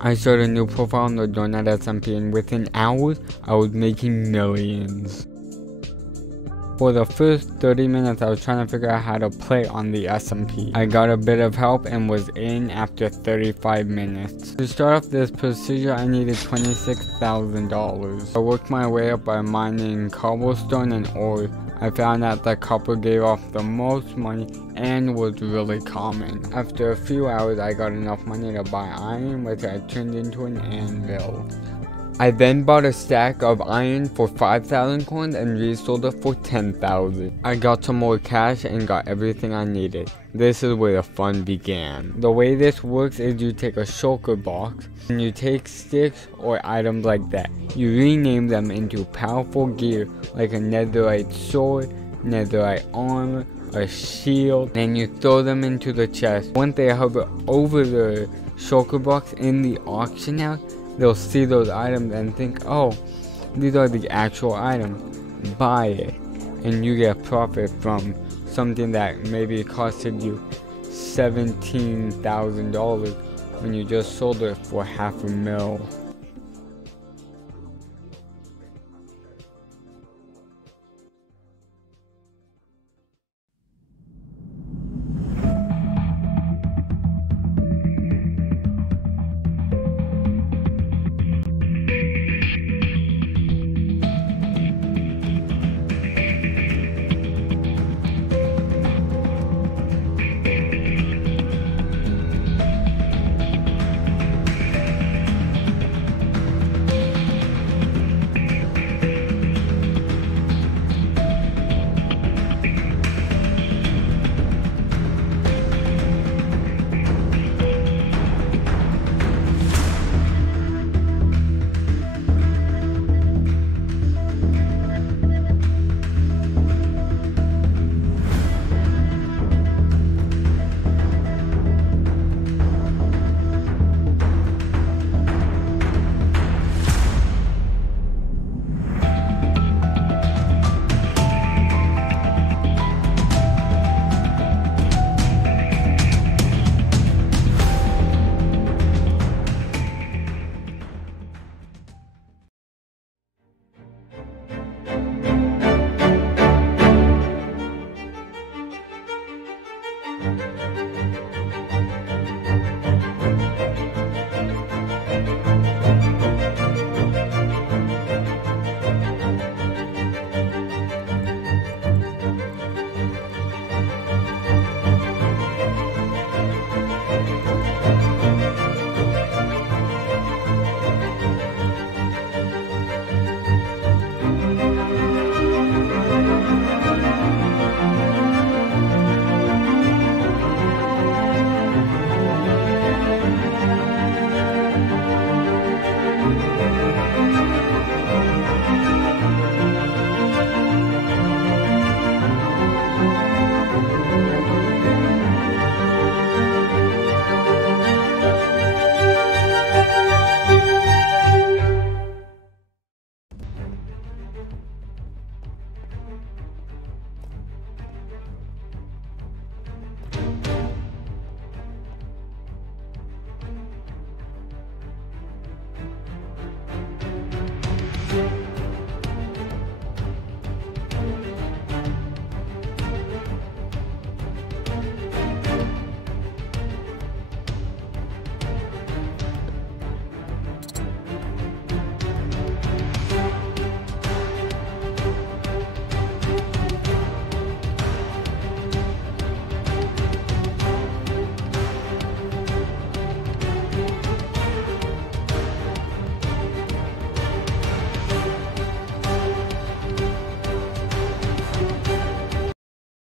I started a new profile on the Donut SMP, and within hours, I was making millions. For the first 30 minutes, I was trying to figure out how to play on the SMP. I got a bit of help and was in after 35 minutes. To start off this procedure, I needed $26,000. I worked my way up by mining cobblestone and ore. I found out that copper gave off the most money and was really common. After a few hours, I got enough money to buy iron, which I turned into an anvil. I then bought a stack of iron for 5,000 coins and resold it for 10,000. I got some more cash and got everything I needed. This is where the fun began. The way this works is you take a shulker box and you take sticks or items like that. You rename them into powerful gear like a netherite sword, netherite armor, a shield, and you throw them into the chest. Once they hover over the shulker box in the auction house, they'll see those items and think, oh, these are the actual items. Buy it. And you get profit from something that maybe costed you $17,000 when you just sold it for $500,000.